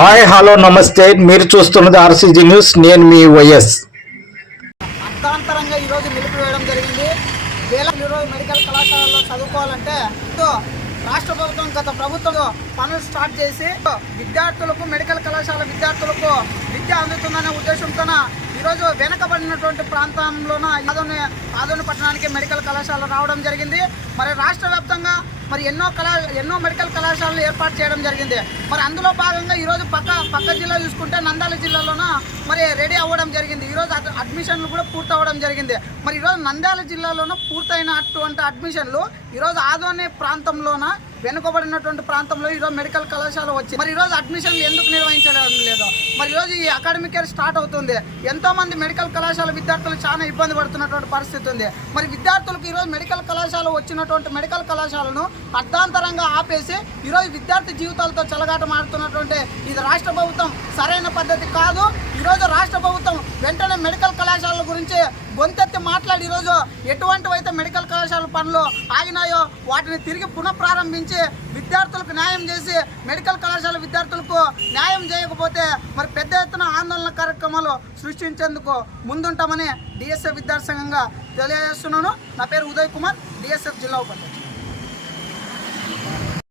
Hi hello నమస్తే. మీరు చూస్తున్నది ఆర్సీజీ న్యూస్. నేను మీ వైఎస్. అర్థాంతరంగా ఈరోజు నిలిపివేయడం జరిగింది. వేల ఈరోజు మెడికల్ కళాశాలలో చదువుకోవాలంటే రాష్ట్ర ప్రభుత్వం గత ప్రభుత్వం పనులు స్టార్ట్ చేసి విద్యార్థులకు మెడికల్ కళాశాల విద్యార్థులకు విద్య అందుతుందనే ఉద్దేశంతో ఈరోజు వెనకబడినటువంటి ప్రాంతంలోన ఆదోని ఆదోని పట్టణానికి మెడికల్ కళాశాల రావడం జరిగింది. మరి రాష్ట్ర వ్యాప్తంగా మరి ఎన్నో కళా ఎన్నో మెడికల్ కళాశాలలు ఏర్పాటు చేయడం జరిగింది. మరి అందులో భాగంగా ఈరోజు పక్క పక్క జిల్లా చూసుకుంటే నంద్యాల జిల్లాలోన మరి రెడీ అవ్వడం జరిగింది. ఈరోజు అడ్మిషన్లు కూడా పూర్తి అవ్వడం జరిగింది. మరి ఈరోజు నంద్యాల జిల్లాలోన పూర్తయిన అటువంటి అడ్మిషన్లు ఈరోజు ఆదోనే ప్రాంతంలోన వెనుకబడినటువంటి ప్రాంతంలో ఈరోజు మెడికల్ కళాశాల వచ్చి మరి ఈరోజు అడ్మిషన్ ఎందుకు నిర్వహించడం లేదు? మరి ఈరోజు ఈ అకాడమిక్ ఇయర్ స్టార్ట్ అవుతుంది. ఎంతో మంది మెడికల్ కళాశాల విద్యార్థులు చాలా ఇబ్బంది పడుతున్నటువంటి పరిస్థితి ఉంది. మరి విద్యార్థులకు ఈరోజు మెడికల్ కళాశాల వచ్చినటువంటి మెడికల్ కళాశాలను అర్ధాంతరంగా ఆపేసి ఈరోజు విద్యార్థి జీవితాలతో చలగాట మారుతున్నటువంటి ఇది రాష్ట్ర ప్రభుత్వం సరైన పద్ధతి కాదు. ఈరోజు రాష్ట్ర ప్రభుత్వం వెంటనే మెడికల్ కళాశాలల గురించి గొంతెత్తి మాట్లాడి ఈరోజు ఎటువంటివైతే మెడికల్ కళాశాల పనులు ఆగినాయో వాటిని తిరిగి పునఃప్రారంభించి విద్యార్థులకు న్యాయం చేసి మెడికల్ కళాశాల విద్యార్థులకు న్యాయం చేయకపోతే మరి పెద్ద ఎత్తున ఆందోళన కార్యక్రమాలు సృష్టించేందుకు ముందుంటామని డిఎస్ఎఫ్ విద్యార్థి సంఘంగా తెలియజేస్తున్నాను. నా పేరు ఉదయ్ కుమార్ డిఎస్ఎఫ్ జిల్లా ఉపాధ్యక్షుడు.